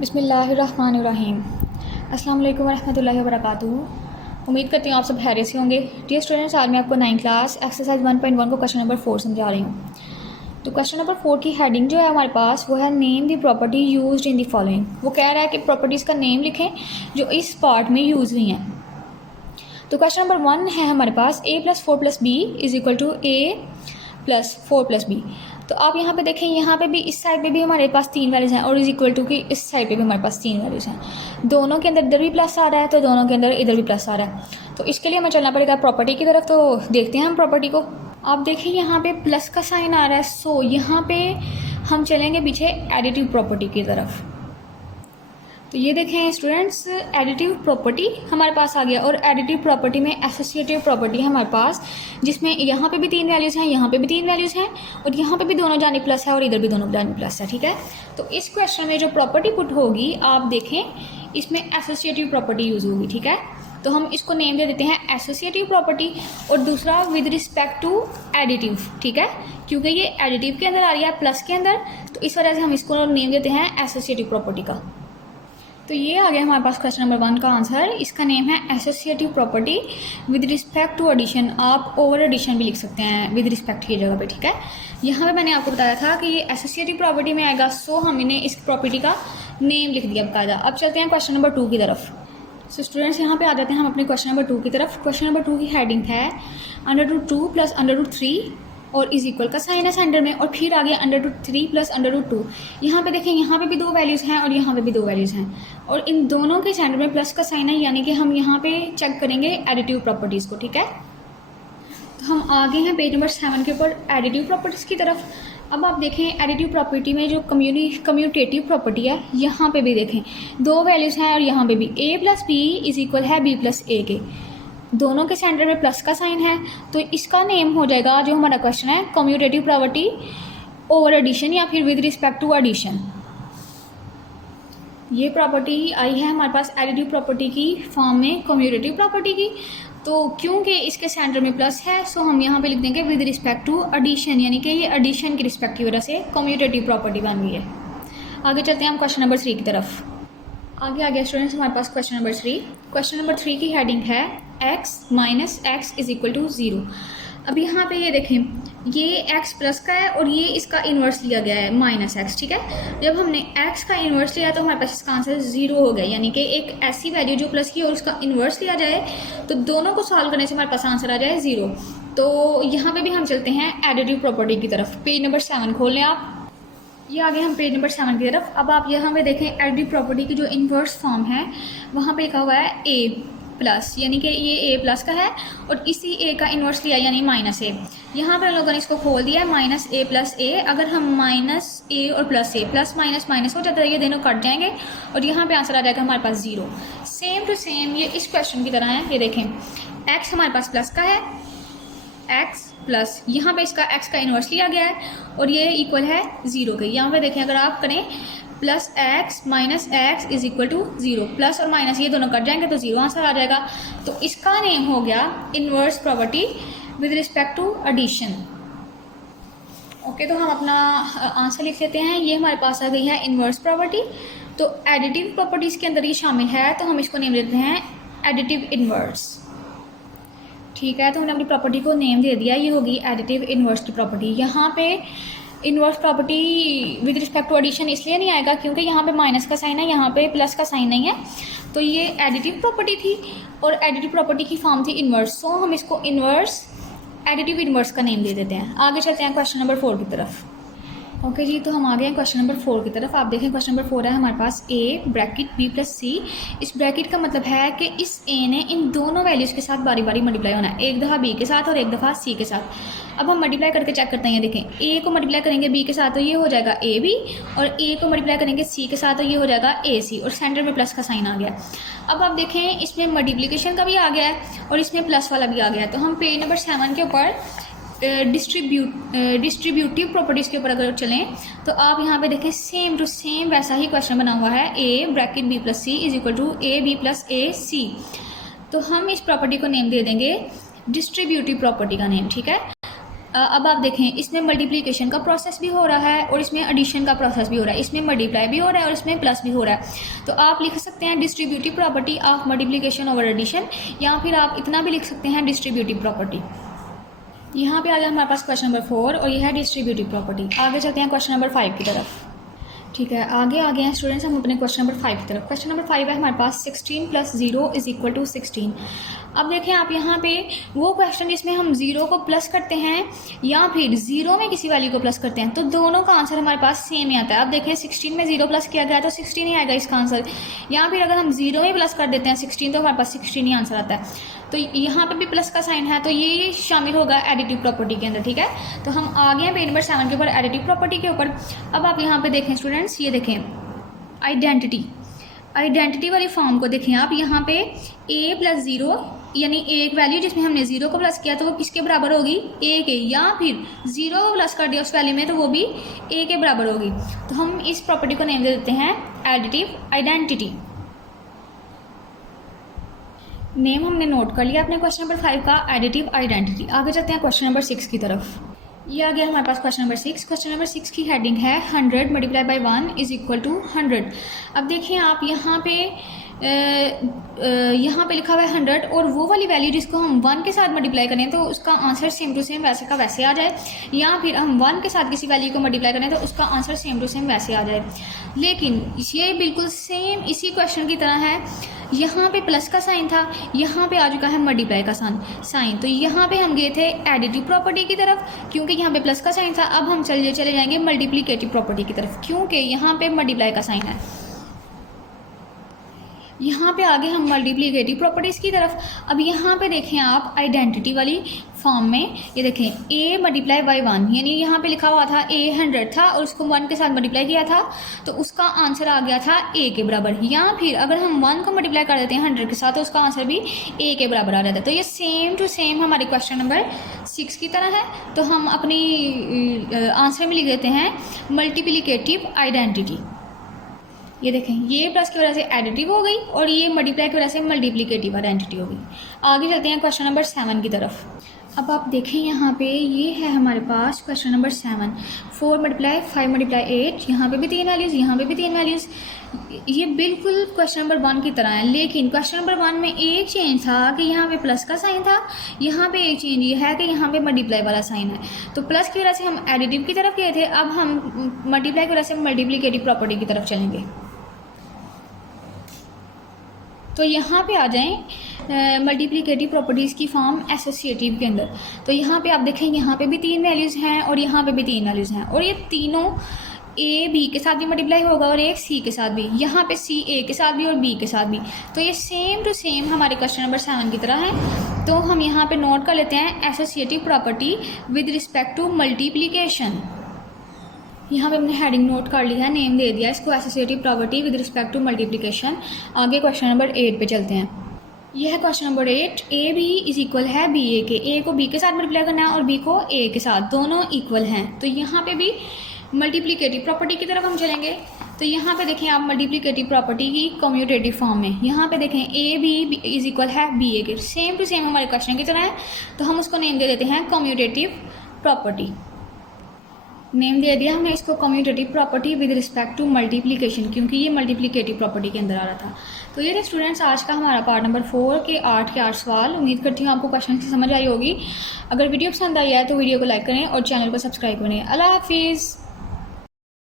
बिस्मिल्लाहिर्रहमानिर्रहीम। अस्सलाम वालेकुम रहमतुल्लाहि व बरकातुहू। उम्मीद करती हूँ आप सब खैरियत से होंगे। डियर स्टूडेंट्स, आज मैं आपको 9th क्लास एक्सरसाइज 1.1 को क्वेश्चन नंबर 4 समझा रही हूँ। तो क्वेश्चन नंबर 4 की हेडिंग जो है हमारे पास वो है name the property used in the following. वो कह रहा है कि प्रॉपर्टीज़ का नेम लिखें जो इस पार्ट में यूज़ हुई हैं। तो क्वेश्चन नंबर 1 है हमारे पास a+4+b = a+4+b। तो आप यहाँ पे देखें, यहाँ पे भी इस साइड पे भी हमारे पास 3 वैल्यूज़ हैं और = की इस साइड पे भी हमारे पास 3 वैल्यूज़ हैं। दोनों के अंदर इधर भी प्लस आ रहा है तो दोनों के अंदर इधर भी प्लस आ रहा है। तो इसके लिए हमें चलना पड़ेगा प्रॉपर्टी की तरफ। तो देखते हैं हम प्रॉपर्टी को। आप देखें यहाँ पे प्लस का साइन आ रहा है, सो यहाँ पे हम चलेंगे पीछे एडिटिव प्रॉपर्टी की तरफ। तो ये देखें स्टूडेंट्स, एडिटिव प्रॉपर्टी हमारे पास आ गया और एडिटिव प्रॉपर्टी में एसोसिएटिव प्रॉपर्टी है हमारे पास, जिसमें यहाँ पे भी 3 वैल्यूज़ हैं, यहाँ पे भी 3 वैल्यूज़ हैं और यहाँ पे भी दोनों जाने प्लस है और इधर भी दोनों जाने प्लस है। ठीक है, तो इस क्वेश्चन में जो प्रॉपर्टी पुट होगी आप देखें इसमें एसोसिएटिव प्रॉपर्टी यूज़ होगी। ठीक है, तो हम इसको नेम दे देते हैं एसोसिएटिव प्रॉपर्टी और दूसरा विद रिस्पेक्ट टू एडिटिव। ठीक है, क्योंकि ये एडिटिव के अंदर आ रही है प्लस के अंदर, तो इस वजह से हम इसको नेम देते हैं एसोसिएटिव प्रॉपर्टी का। तो ये आ गया हमारे पास क्वेश्चन नंबर 1 का आंसर। इसका नेम है associative property with respect to addition. आप ओवर एडिशन भी लिख सकते हैं विद रिस्पेक्ट की जगह पे। ठीक है, यहाँ पे मैंने आपको बताया था कि ये एसोसिएटिव प्रॉपर्टी में आएगा, सो हमने इस प्रॉपर्टी का नेम लिख दिया बकायदा। अब चलते हैं क्वेश्चन नंबर 2 की तरफ। सो स्टूडेंट्स, यहाँ पे आ जाते हैं हम अपने क्वेश्चन नंबर 2 की तरफ। क्वेश्चन नंबर 2 की हेडिंग है √2 + √3 और = का साइन है सेंटर में, और फिर आ गया √3 + √2। यहाँ पे देखें, यहाँ पे भी 2 वैल्यूज़ हैं और यहाँ पे भी 2 वैल्यूज़ हैं और इन दोनों के सेंटर में प्लस का साइन है, यानी कि हम यहाँ पे चेक करेंगे एडिटिव प्रॉपर्टीज़ को। ठीक है, तो हम आगे हैं पेज नंबर 7 के ऊपर एडिटिव प्रॉपर्टीज़ की तरफ। अब आप देखें एडिटिव प्रॉपर्टी में जो कम्यूटेटिव प्रॉपर्टी है, यहाँ पे भी देखें 2 वैल्यूज़ हैं और यहाँ पे भी a + b = b + a के दोनों के सेंटर में प्लस का साइन है। तो इसका नेम हो जाएगा, जो हमारा क्वेश्चन है, कम्यूटेटिव प्रॉपर्टी ओवर एडिशन या फिर विद रिस्पेक्ट टू एडिशन। ये प्रॉपर्टी आई है हमारे पास एडिटिव प्रॉपर्टी की फॉर्म में कम्यूटेटिव प्रॉपर्टी की। तो क्योंकि इसके सेंटर में प्लस है, सो हम यहाँ पे लिख देंगे विद रिस्पेक्ट टू एडिशन, यानी कि ये एडिशन की रिस्पेक्ट की वजह से कम्यूटेटिव प्रॉपर्टी बन गई है। आगे चलते हैं हम क्वेश्चन नंबर 3 की तरफ। आगे आ गया स्टूडेंट्स हमारे पास क्वेश्चन नंबर 3। क्वेश्चन नंबर 3 की हेडिंग है x - x = 0। अब यहाँ पे ये देखें, ये x प्लस का है और ये इसका इन्वर्स लिया गया है -x। ठीक है, जब हमने x का इन्वर्स लिया तो हमारे पास इसका आंसर 0 हो गया, यानी कि एक ऐसी वैल्यू जो प्लस की और उसका इन्वर्स लिया जाए तो दोनों को सॉल्व करने से हमारे पास आंसर आ जाए 0। तो यहाँ पे भी हम चलते हैं एडिटिव प्रॉपर्टी की तरफ। पेज नंबर 7 खोल लें आप। ये आगे हम पेज नंबर 7 की तरफ। अब आप यहाँ पे देखें एडिटिव प्रॉपर्टी की जो इन्वर्स फॉर्म है वहाँ पे लिखा हुआ है a+, यानी कि ये a+ का है और इसी a का इन्वर्स लिया यानी -a। यहाँ पर लोगों ने इसको खोल दिया है -a + a। अगर हम -a और +a प्लस माइनस माइनस हो जाता है, ये दोनों कट जाएंगे और यहाँ पे आंसर आ जाएगा हमारे पास 0। सेम टू सेम ये इस क्वेश्चन की तरह है। ये देखें x हमारे पास प्लस का है, x प्लस यहाँ पे इसका x का इन्वर्स लिया गया है और ये इक्वल है 0 के। यहाँ पे देखें अगर आप करें +x - x = 0, प्लस और माइनस ये दोनों कट जाएंगे तो 0 आंसर आ जाएगा। तो इसका नेम हो गया inverse property with respect to addition. Okay, तो हम अपना आंसर लिख लेते हैं। ये हमारे पास आ गई है इन्वर्स प्रॉपर्टी। तो एडिटिव प्रॉपर्टीज़ के अंदर ये शामिल है, तो हम इसको नेम देते हैं एडिटिव इन्वर्स। ठीक है, तो हमने अपनी प्रॉपर्टी को नेम दे दिया, ये होगी एडिटिव इन्वर्स की प्रॉपर्टी। यहाँ पे inverse property with respect to addition इसलिए नहीं आएगा क्योंकि यहाँ पे माइनस का साइन है, यहाँ पे प्लस का साइन नहीं है। तो ये एडिटिव प्रॉपर्टी थी और एडिटिव प्रॉपर्टी की फॉर्म थी इन्वर्स, सो हम इसको इन्वर्स एडिटिव इन्वर्स का नेम दे देते हैं। आगे चलते हैं क्वेश्चन नंबर 4 की तरफ। ओके जी, तो हम आ गए हैं क्वेश्चन नंबर 4 की तरफ। आप देखें क्वेश्चन नंबर 4 है हमारे पास a (b + c). इस ब्रैकेट का मतलब है कि इस a ने इन दोनों वैल्यूज़ के साथ बारी बारी मल्टीप्लाई होना है, एक दफ़ा b के साथ और एक दफ़ा c के साथ। अब हम मल्टीप्लाई करके चेक करते हैं। देखें a को मल्टीप्लाई करेंगे b के साथ तो ये हो जाएगा ab और a को मल्टीप्लाई करेंगे c के साथ तो ये हो जाएगा ac और सेंटर में प्लस का साइन आ गया। अब आप देखें इसमें मल्टीप्लिकेशन का भी आ गया है और इसमें प्लस वाला भी आ गया है। तो हम पेज नंबर 7 के ऊपर डिस्ट्रीब्यूटिव प्रॉपर्टीज़ के ऊपर अगर चलें तो आप यहाँ पे देखें सेम टू सेम वैसा ही क्वेश्चन बना हुआ है a (b + c) = ab + ac। तो हम इस प्रॉपर्टी को नेम दे देंगे डिस्ट्रीब्यूटिव प्रॉपर्टी का नेम। ठीक है, अब आप देखें इसमें मल्टीप्लिकेशन का प्रोसेस भी हो रहा है और इसमें एडिशन का प्रोसेस भी हो रहा है, इसमें मल्टीप्लाई भी हो रहा है और इसमें प्लस भी हो रहा है। तो आप लिख सकते हैं distributive property of multiplication over addition, या फिर आप इतना भी लिख सकते हैं डिस्ट्रीब्यूटिव प्रॉपर्टी। यहाँ पे आ गया हमारे पास क्वेश्चन नंबर 4 और यह है डिस्ट्रीब्यूटिव प्रॉपर्टी। आगे चलते हैं क्वेश्चन नंबर 5 की तरफ। ठीक है, आगे आ गए हैं स्टूडेंट्स हम अपने क्वेश्चन नंबर 5 की तरफ। क्वेश्चन नंबर 5 है हमारे पास 16 + 0 = 16। अब देखें आप यहाँ पे वो क्वेश्चन जिसमें हम 0 को प्लस करते हैं या फिर 0 में किसी वैल्यू को प्लस करते हैं, तो दोनों का आंसर हमारे पास सेम ही आता है। अब देखें 16 में 0 प्लस किया गया तो 16 ही आएगा इसका आंसर, या फिर अगर हम 0 में प्लस कर देते हैं 16 तो हमारे पास 16 ही आंसर आता है। तो यहाँ पे भी प्लस का साइन है, तो ये शामिल होगा एडिटिव प्रॉपर्टी के अंदर। ठीक है, तो हम आ गए हैं पेज नंबर 7 के ऊपर, एडिटिव प्रॉपर्टी के ऊपर। अब आप यहाँ पे देखें स्टूडेंट्स, ये देखें आइडेंटिटी वाली फॉर्म को देखें आप। यहाँ पे a + 0 यानी एक वैल्यू जिसमें हमने 0 को प्लस किया तो वो किसके बराबर होगी, a के, या फिर 0 को प्लस कर दिया उस वैल्यू में तो वो भी a के बराबर होगी। तो हम इस प्रॉपर्टी को नेम दे देते हैं एडिटिव आइडेंटिटी। नेम हमने नोट कर लिया अपने क्वेश्चन नंबर 5 का, एडिटिव आइडेंटिटी। आगे चलते हैं क्वेश्चन नंबर 6 की तरफ। ये आ गया हमारे पास क्वेश्चन नंबर 6। क्वेश्चन नंबर 6 की हेडिंग है 100 × 1 = 100। अब देखिए आप यहाँ पे लिखा हुआ है 100 और वो वाली वैल्यू जिसको हम 1 के साथ मल्टीप्लाई करें तो उसका आंसर सेम टू सेम वैसे का वैसे आ जाए, या फिर हम 1 के साथ किसी वैल्यू को मल्टीप्लाई करें तो उसका आंसर सेम टू सेम वैसे आ जाए। लेकिन ये बिल्कुल सेम इसी क्वेश्चन की तरह है, यहाँ पे प्लस का साइन था, यहाँ पे आ चुका है मल्टीप्लाई का साइन। तो यहाँ पे हम गए थे एडिटिव प्रॉपर्टी की तरफ क्योंकि यहाँ पे प्लस का साइन था। अब हम चले जाएंगे मल्टीप्लिकेटिव प्रॉपर्टी की तरफ क्योंकि यहाँ पे मल्टीप्लाई का साइन है। यहाँ पे आगे हम मल्टीप्लिकेटिव प्रॉपर्टीज़ की तरफ। अब यहाँ पे देखें आप आइडेंटिटी वाली फॉर्म में, ये देखें a × 1, यानी यहाँ पे लिखा हुआ था a 100 था और उसको 1 के साथ मल्टीप्लाई किया था तो उसका आंसर आ गया था a के बराबर। या फिर अगर हम 1 को मल्टीप्लाई कर देते हैं 100 के साथ तो उसका आंसर भी a के बराबर आ जाता है। तो ये सेम टू सेम हमारे क्वेश्चन नंबर 6 की तरह है। तो हम अपनी आंसर में लिख देते हैं मल्टीप्लिकेटिव आइडेंटिटी। ये देखें ये प्लस की वजह से एडिटिव हो गई और ये मल्टीप्लाई की वजह से मल्टीप्लिकेटिव आइडेंटिटी हो गई। आगे चलते हैं क्वेश्चन नंबर 7 की तरफ। अब आप देखें यहाँ पे ये है हमारे पास क्वेश्चन नंबर 7, 4 × 5 × 8। यहाँ पे भी 3 वैल्यूज़, यहाँ पे भी 3 वैल्यूज़। ये बिल्कुल क्वेश्चन नंबर 1 की तरह है, लेकिन क्वेश्चन नंबर 1 में एक चेंज था कि यहाँ पे प्लस का साइन था, यहाँ पे एक चेंज ये है कि यहाँ पे मल्टीप्लाई वाला साइन है। तो प्लस की वजह से हम एडिटिव की तरफ गए थे, अब हम मल्टीप्लाई की वजह से मल्टीप्लिकेटिव प्रॉपर्टी की तरफ चलेंगे। तो यहाँ पे आ जाएं मल्टीप्लिकेटिव प्रॉपर्टीज़ की फॉर्म एसोसिएटिव के अंदर। तो यहाँ पे आप देखें यहाँ पे भी 3 वैल्यूज़ हैं और यहाँ पे भी 3 वैल्यूज़ हैं और ये तीनों a b के साथ भी मल्टीप्लाई होगा और एक c के साथ भी, यहाँ पे c a के साथ भी और b के साथ भी। तो ये सेम टू सेम हमारे क्वेश्चन नंबर 7 की तरह है। तो हम यहाँ पे नोट कर लेते हैं associative property with respect to multiplication. यहाँ पे हमने हेडिंग नोट कर ली है, नेम दे दिया इसको associative property with respect to multiplication. आगे क्वेश्चन नंबर 8 पे चलते हैं। यह है question number 8। A B is equal है बी ए के, ए को बी के साथ मल्टीप्लाई करना है और बी को ए के साथ, दोनों इक्वल हैं। तो यहाँ पे भी मल्टीप्लिकेटिव प्रॉपर्टी की तरफ हम चलेंगे। तो यहाँ पे देखें आप मल्टीप्लिकेटिव प्रॉपर्टी की कम्यूटेटिव फॉर्म में, यहाँ पे देखें ए बी इज इक्वल है बी ए के, सेम टू सेम हमारे क्वेश्चन की तरह है। तो हम उसको नेम दे देते हैं कम्यूटेटिव प्रॉपर्टी। नेम दे दिया हमने इसको commutative property with respect to multiplication क्योंकि ये मल्टीप्लिकेटिव प्रॉपर्टी के अंदर आ रहा था। तो ये थे स्टूडेंट्स आज का हमारा पार्ट नंबर 4 के 8 के 8 सवाल। उम्मीद करती हूँ आपको क्वेश्चन की समझ आई होगी। अगर वीडियो पसंद आई है तो वीडियो को लाइक करें और चैनल को सब्सक्राइब करें। अल्लाह हाफिज़।